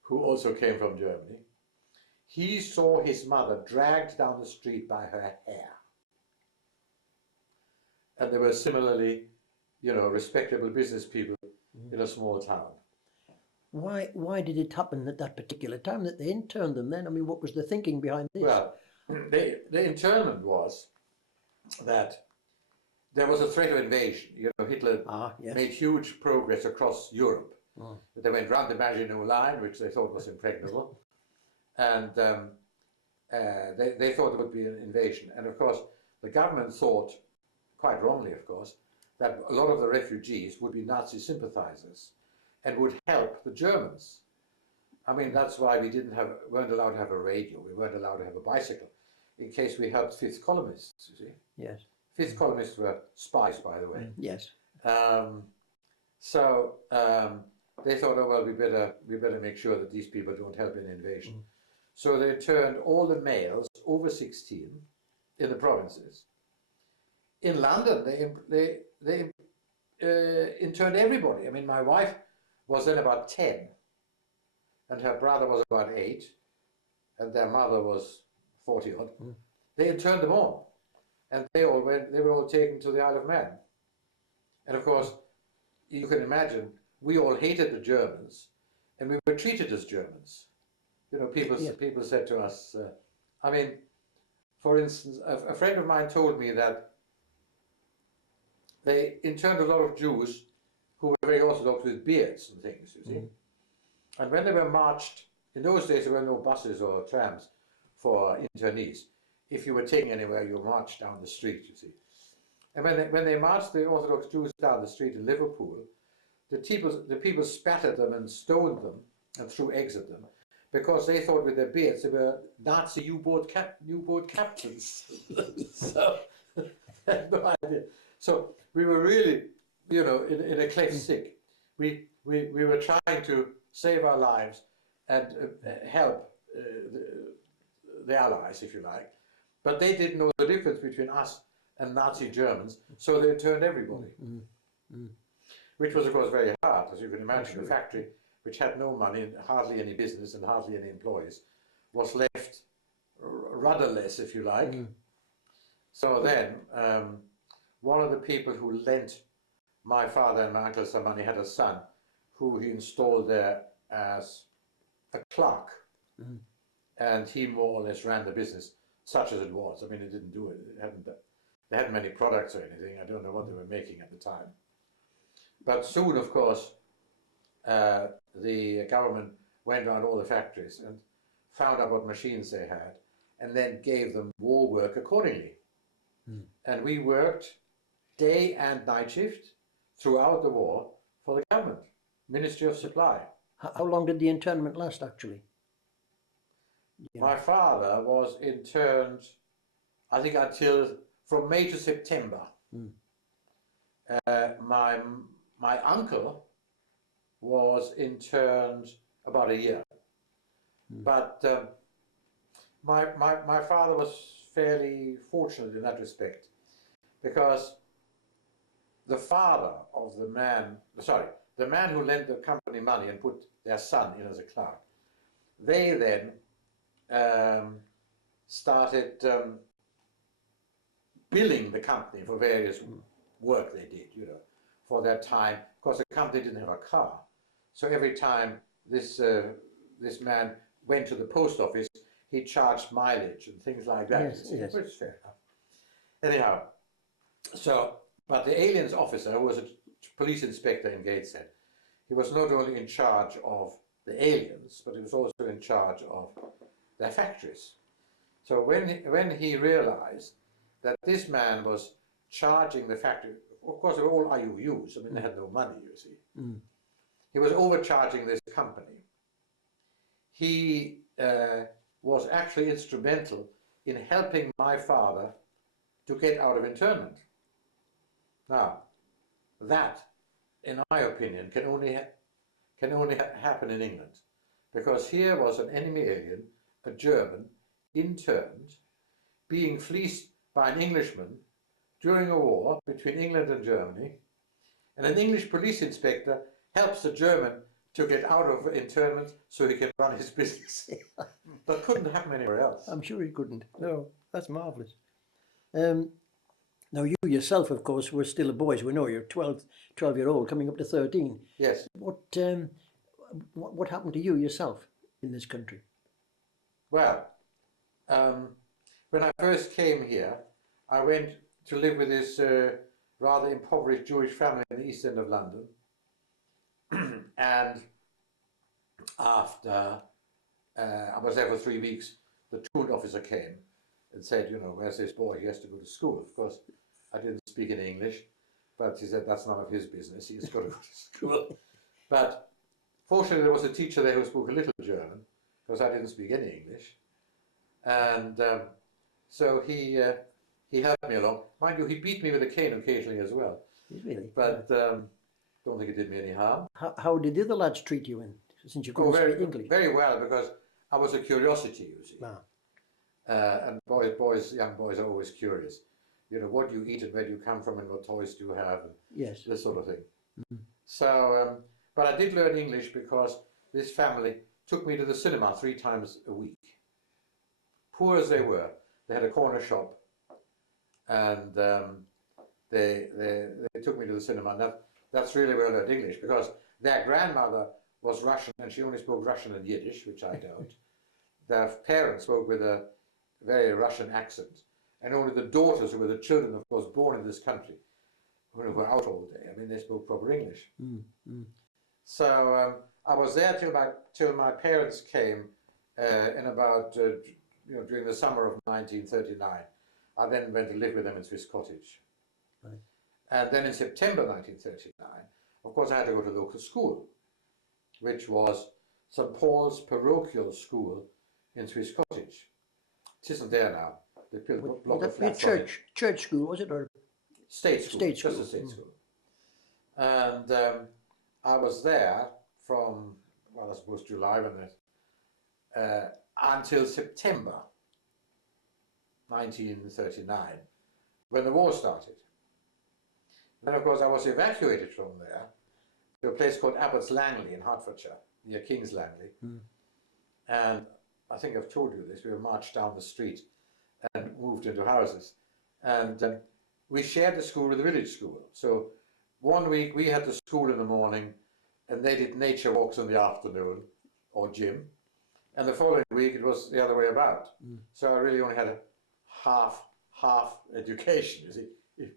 who also came from Germany, he saw his mother dragged down the street by her hair. And there were similarly, you know, respectable business people in a small town. Why did it happen at that particular time that they interned them then? I mean, what was the thinking behind this? Well, the internment was that there was a threat of invasion. You know, Hitler made huge progress across Europe. Oh. They went round the Maginot Line, which they thought was impregnable, and they thought it would be an invasion. And of course, the government thought, quite wrongly of course, that a lot of the refugees would be Nazi sympathizers and would help the Germans. I mean, that's why we weren't allowed to have a radio, we weren't allowed to have a bicycle, in case we helped fifth columnists, you see. Yes. Fifth columnists were spies, by the way. Yes. So they thought, oh well, we better make sure that these people don't help in invasion. So they turned all the males over 16 in the provinces. In London, they interned everybody. I mean, my wife was then about 10, and her brother was about 8, and their mother was 40 odd. They interned them all, and they were all taken to the Isle of Man. And of course, you can imagine, we all hated the Germans, and we were treated as Germans. You know, people said to us, I mean, for instance, a friend of mine told me that they interned a lot of Jews who were very orthodox with beards and things, you see. And when they were marched, in those days there were no buses or trams for internees. If you were taken anywhere, you marched down the street, you see. And when they marched the Orthodox Jews down the street in Liverpool, the people spat at them and stoned them and threw eggs at them, because they thought with their beards they were Nazi U-boat captains. So, I had no idea. So we were really, you know, in a cleft sick. We were trying to save our lives and help the Allies, if you like. But they didn't know the difference between us and Nazi Germans, so they turned everybody. Which was, of course, very hard, as you can imagine. A factory which had no money, hardly any business, and hardly any employees, was left rudderless, if you like. So then, one of the people who lent my father and my uncle some money had a son who he installed there as a clerk, and he more or less ran the business, such as it was. I mean, it didn't do it. They hadn't many products or anything. I don't know what they were making at the time. But soon, of course, the government went around all the factories and found out what machines they had, and then gave them war work accordingly. And we worked day and night shift throughout the war for the government, Ministry of Supply. How long did the internment last, actually? My father was interned, I think, from May to September. My uncle was interned about a year. But my father was fairly fortunate in that respect, because the father of the man who lent the company money and put their son in as a clerk, they then started billing the company for various work they did, you know, for their time. Of course, the company didn't have a car, so every time this man went to the post office, he charged mileage and things like that. Yes. Which is fair enough. Anyhow, so, but the aliens officer, who was a police inspector in Gateshead, he was not only in charge of the aliens, but he was also in charge of their factories. So when he realized that this man was charging the factory, of course they were all IOUs, I mean they had no money, you see. He was overcharging this company. He was actually instrumental in helping my father to get out of internment. Now, that, in my opinion, can only happen in England, because here was an enemy alien, a German, interned, being fleeced by an Englishman during a war between England and Germany, and an English police inspector helps the German to get out of internment so he can run his business. That couldn't happen anywhere else. I'm sure he couldn't. No, that's marvellous. Now, you yourself, of course, were still a boy. So we know you're 12-year-old, coming up to 13. Yes. What happened to you yourself in this country? Well, when I first came here, I went to live with this rather impoverished Jewish family in the East End of London. And after I was there for 3 weeks, the truant officer came and said, you know, where's this boy? He has to go to school. Of course, I didn't speak any English, but he said that's none of his business. He's got to go to school. But fortunately, there was a teacher there who spoke a little German, because I didn't speak any English. And so he helped me along. Mind you, he beat me with a cane occasionally as well. Really? But don't think it did me any harm. How did the other lads treat you, since you couldn't speak English? Very well, because I was a curiosity, you see. Ah. And young boys are always curious. You know, what do you eat and where do you come from and what toys do you have? And yes. this sort of thing. Mm-hmm. So, but I did learn English because this family took me to the cinema 3 times a week. Poor as they were, they had a corner shop, and they took me to the cinema. And that's really where I learned English, because their grandmother was Russian and she only spoke Russian and Yiddish, which I don't. Their parents spoke with a very Russian accent, and only the daughters, who were the children, of course, born in this country, who were out all day. I mean, they spoke proper English. So I was there till my parents came in about during the summer of 1939. I then went to live with them in Swiss Cottage. Right. And then in September 1939, of course, I had to go to local school, which was St. Paul's Parochial School in Swiss Cottage. It isn't there now. They built a block of flats on it. Church school, was it, or State school? State school. Just a state school. And I was there from, well, I suppose July until September 1939, when the war started. Then, of course, I was evacuated from there to a place called Abbots Langley in Hertfordshire, near King's Langley. And I think I've told you this, we were marched down the street and moved into houses. And we shared the school with the village school. So one week we had the school in the morning and they did nature walks in the afternoon, or gym. And the following week it was the other way about. So I really only had a half education, you see,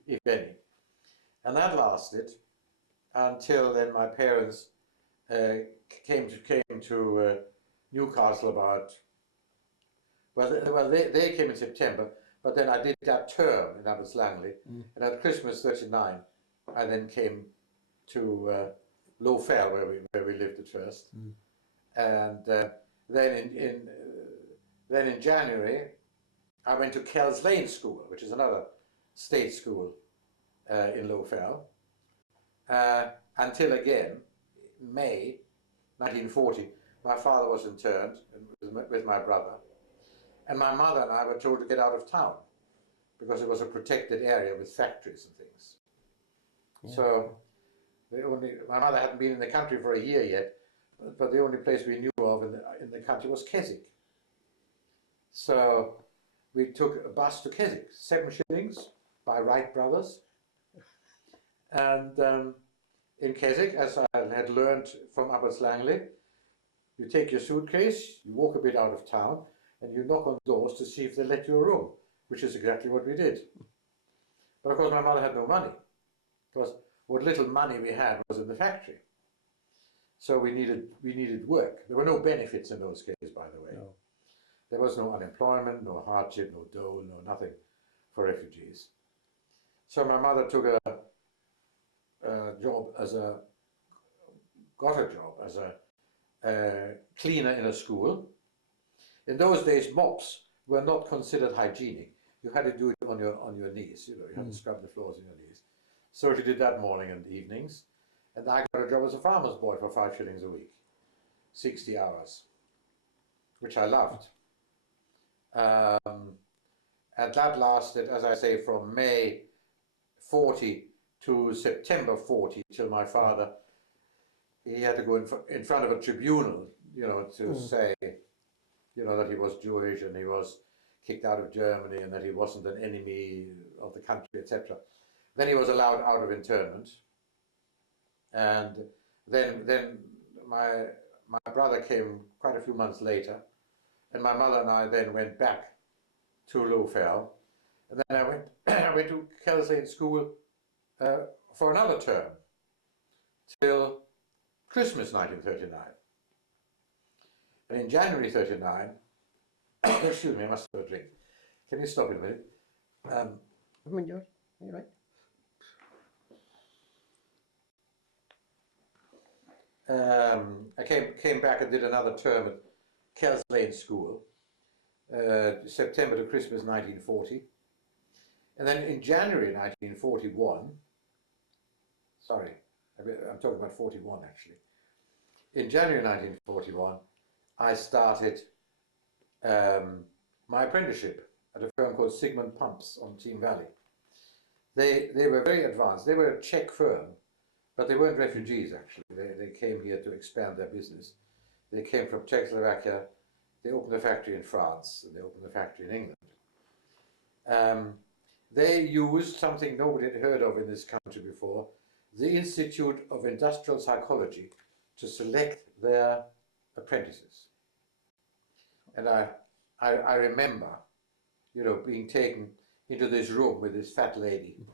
if any. And that lasted until then my parents came to Newcastle about, they came in September, but then I did that term in Abbots Langley, and at Christmas 39 I then came to Lobel, where we lived at first, and then in January I went to Kells Lane School, which is another state school in Lobel, until again May 1940 my father was interned with my brother, and my mother and I were told to get out of town because it was a protected area with factories and things. Yeah. So my mother hadn't been in the country for a year yet, but the only place we knew of in the country was Keswick. So we took a bus to Keswick, 7 shillings by Wright brothers, and in Keswick, as I had learned from Abbots Langley, you take your suitcase, you walk a bit out of town, and you knock on doors to see if they let you a room, which is exactly what we did. But of course my mother had no money, because what little money we had was in the factory. So we needed work. There were no benefits in those days, by the way. No. There was no unemployment, no hardship, no dole, no nothing for refugees. So my mother took a job got a job as a cleaner in a school. In those days, mops were not considered hygienic. You had to do it on your knees. You know, you had to scrub the floors on your knees. So she did that morning and evenings, and I got a job as a farmer's boy for 5 shillings a week, 60 hours, which I loved. And that lasted, as I say, from May 40 to September 40, till my father, he had to go in front of a tribunal, you know, to say, you know, that he was Jewish and he was kicked out of Germany and that he wasn't an enemy of the country, etc. Then he was allowed out of internment, and then my brother came quite a few months later, and my mother and I then went back to Lobel, and then I went to Kells Lane School for another term till Christmas 1939. And in January 39, excuse me, I must have a drink. Can you stop in a minute? I mean, you're right. I came back and did another term at Kells Lane School, September to Christmas 1940. And then in January 1941, sorry, I'm talking about 41 actually. In January 1941, I started my apprenticeship at a firm called Sigmund Pumps on Team Valley. They were very advanced. They were a Czech firm, but they weren't refugees actually. They came here to expand their business. They came from Czechoslovakia. They opened a factory in France, and they opened a factory in England. They used something nobody had heard of in this country before, the Institute of Industrial Psychology, to select their apprentices. And I remember, you know, being taken into this room with this fat lady.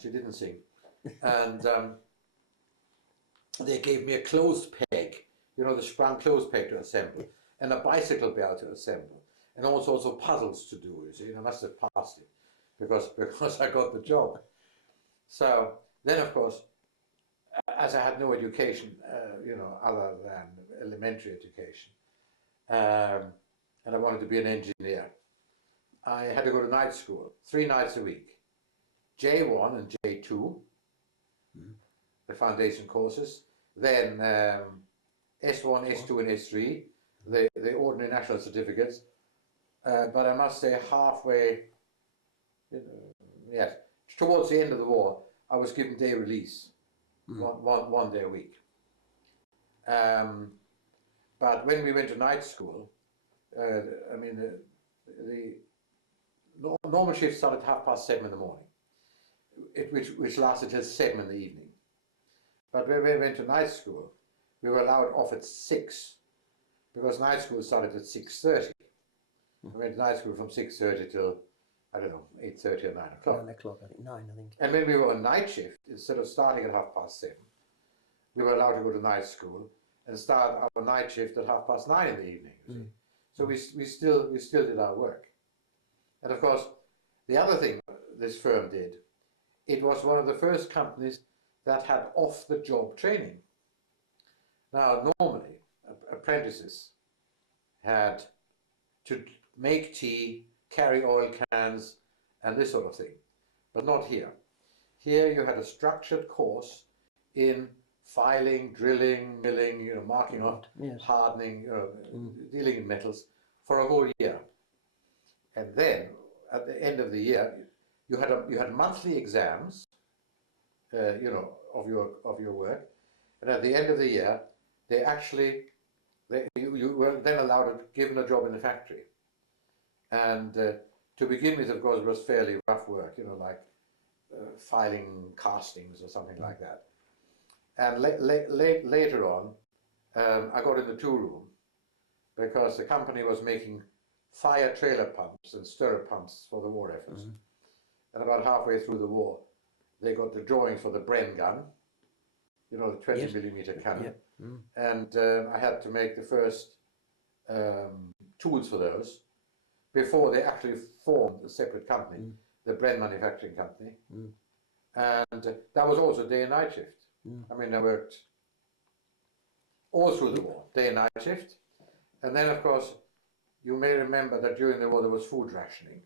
She didn't sing. And they gave me a clothes peg, you know, the sprung clothes peg to assemble, and a bicycle belt to assemble, and all sorts of puzzles to do, you see, and I must have passed it because I got the job. So then, of course, as I had no education, you know, other than elementary education, and I wanted to be an engineer, I had to go to night school 3 nights a week, J1 and J2, the foundation courses, then S1, S2 and S3, the ordinary national certificates, but I must say halfway, yes, towards the end of the war, I was given day release, one day a week. But when we went to night school, I mean, the normal shift started at 7:30 in the morning, which lasted till 7 in the evening. But when we went to night school, we were allowed off at 6, because night school started at 6:30. We went to night school from 6:30 till, I don't know, 8:30 or 9 o'clock. 9 o'clock, I think, 9, I think. And when we were on night shift, instead of starting at 7:30, we were allowed to go to night school and start our night shift at 9:30 in the evening. You see. So we still did our work. And of course, the other thing this firm did, it was one of the first companies that had off-the-job training. Now, normally, apprentices had to make tea, carry oil cans, and this sort of thing, but not here. Here you had a structured course in filing, drilling, milling, you know, marking up, Yes. hardening, you know, dealing in metals for a whole year. And then, at the end of the year, you had monthly exams, you know, of your work, and at the end of the year, you were then given a job in the factory. And to begin with, of course, it was fairly rough work, you know, like filing castings or something like that. And later on, I got in the tool room because the company was making fire trailer pumps and stirrup pumps for the war effort. And about halfway through the war, they got the drawings for the Bren gun, you know, the 20 millimeter cannon. And I had to make the first tools for those before they actually formed a separate company, the Bren Manufacturing Company. And that was also day and night shift. I mean, I worked all through the war, day and night shift. And then, of course, you may remember that during the war there was food rationing.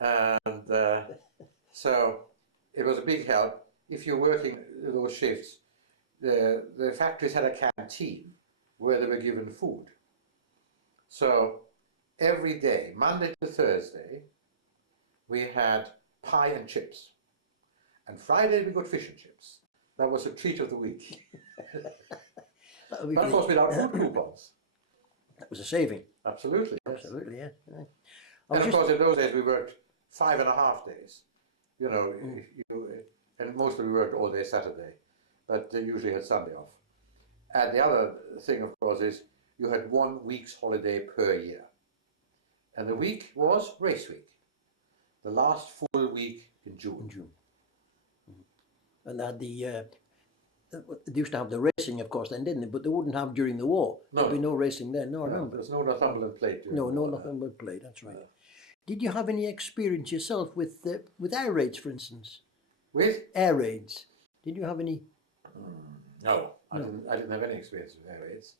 And so it was a big help. If you're working those shifts, the factories had a canteen where they were given food. So every day, Monday to Thursday, we had pie and chips. And Friday we got fish and chips. That was a treat of the week. But of course without food coupons. That was a saving. Absolutely. Absolutely, yeah. And of course in those days we worked 5.5 days. You know, and mostly we worked all day Saturday, but they usually had Sunday off. And the other thing, of course, is you had 1 week's holiday per year. And the week was race week. The last full week in June. And they had the they used to have the racing, of course, then, didn't they? But they wouldn't have during the war. No. There'd be no racing then. No, I remember. There's no Northumberland plate. No, Northumberland plate. That's right. Did you have any experience yourself with air raids, for instance? With air raids? Did you have any? No, I didn't have any experience with air raids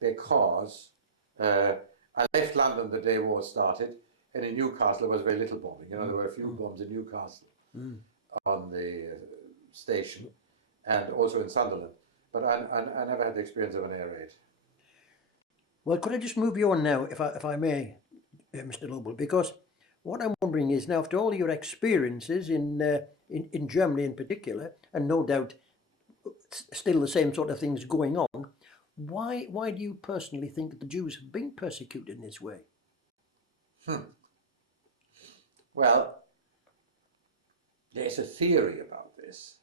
because I left London the day war started, and in Newcastle there was very little bombing. You know, there were a few bombs in Newcastle on the station, and also in Sunderland. But I never had the experience of an air raid. Well, could I just move you on now, if I may, Mr. Lobel? Because what I'm wondering is, now after all your experiences in Germany in particular, and no doubt still the same sort of things going on, why do you personally think that the Jews have been persecuted in this way? Well, there's a theory about this.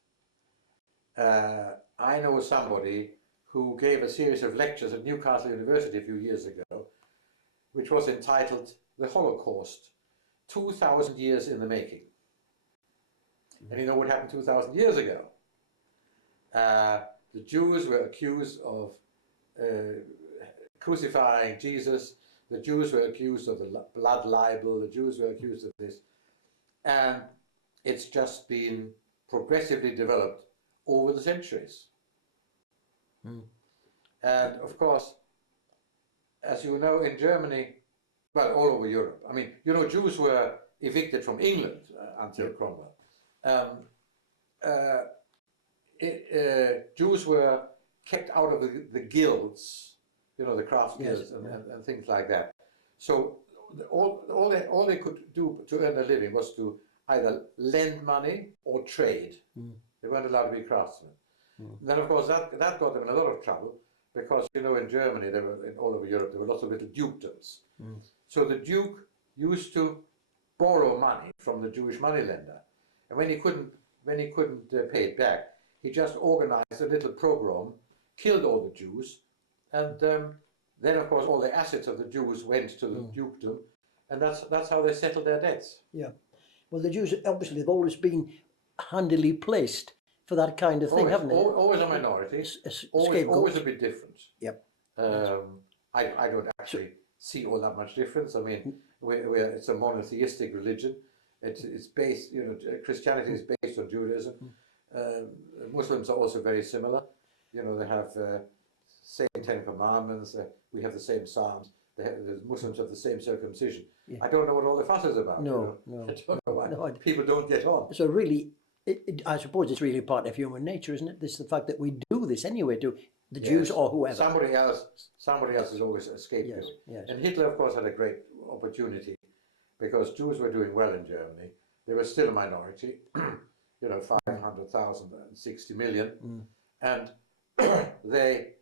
I know somebody who gave a series of lectures at Newcastle University a few years ago, which was entitled The Holocaust, 2,000 Years in the Making. And you know what happened 2,000 years ago? The Jews were accused of crucifying Jesus. The Jews were accused of the blood libel. The Jews were accused of this. And it's just been progressively developed over the centuries. And of course, as you know, in Germany, well, all over Europe, I mean, you know, Jews were evicted from England until Cromwell. Jews were kept out of the guilds, you know, the crafts guilds and things like that. So all they could do to earn a living was to either lend money or trade. They weren't allowed to be craftsmen. Then, of course, that got them in a lot of trouble because, you know, in Germany, all over Europe, there were lots of little dukedoms. So the duke used to borrow money from the Jewish moneylender, and when he couldn't pay it back, he just organized a little pogrom, killed all the Jews, and then, of course, all the assets of the Jews went to the dukedom, and that's how they settled their debts. Yeah. Well, the Jews, obviously, they've always been handily placed for that kind of thing, haven't they? Always a minority, always a bit different. Yep. I don't actually see all that much difference. I mean, it's a monotheistic religion. It's based, you know, Christianity is based on Judaism. Muslims are also very similar. You know, they have same 10 commandments. We have the same Psalms. The Muslims have the same circumcision. Yeah. I don't know what all the fuss is about. No, you know? I don't know why people don't get on. So really, I suppose it's really part of human nature, isn't it? This is the fact that we do this anyway to the Jews or whoever. Somebody else is always a scapegoat. Yes. And Hitler, of course, had a great opportunity because Jews were doing well in Germany. They were still a minority, you know, 500,000 and 60 million, and they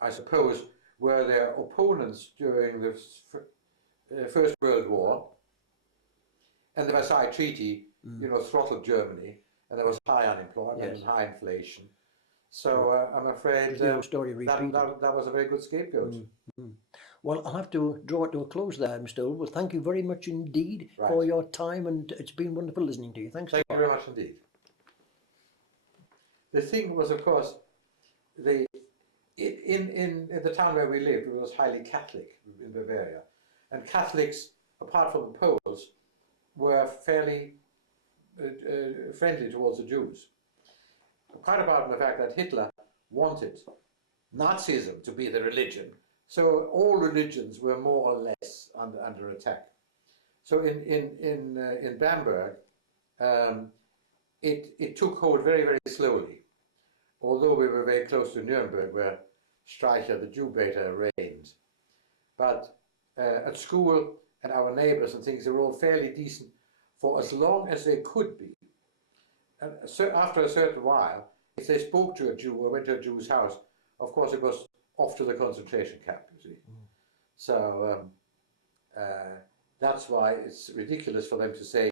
I suppose were their opponents during the First World War, and the Versailles Treaty, you know, throttled Germany, and there was high unemployment and high inflation. So I'm afraid that was a very good scapegoat. Well, I'll have to draw it to a close there, Mr. Lobel. Well, thank you very much indeed for your time, and it's been wonderful listening to you. Thank you very much indeed. The thing was, of course, in the town where we lived, it was highly Catholic in Bavaria, and Catholics, apart from the Poles, were fairly friendly towards the Jews. Quite apart from the fact that Hitler wanted Nazism to be the religion, so all religions were more or less under attack. So in Bamberg, it took hold very, very slowly, although we were very close to Nuremberg, where Streicher, the Jew-baiter, reigned. But at school and our neighbors and things, they were all fairly decent for as long as they could be. And so after a certain while, if they spoke to a Jew or went to a Jew's house, of course it was off to the concentration camp, you see. So that's why it's ridiculous for them to say,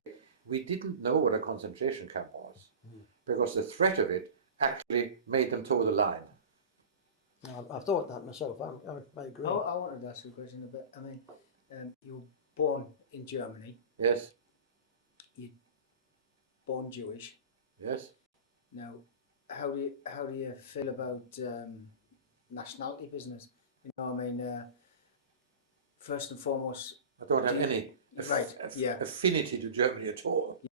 we didn't know what a concentration camp was, because the threat of it actually made them toe the line. I've thought that myself. I agree. I wanted to ask you a question a bit. I mean, you were born in Germany. Yes. You born Jewish. Yes. Now, how do you feel about nationality business? You know, I mean, first and foremost, I don't have any right? Yeah. affinity to Germany at all.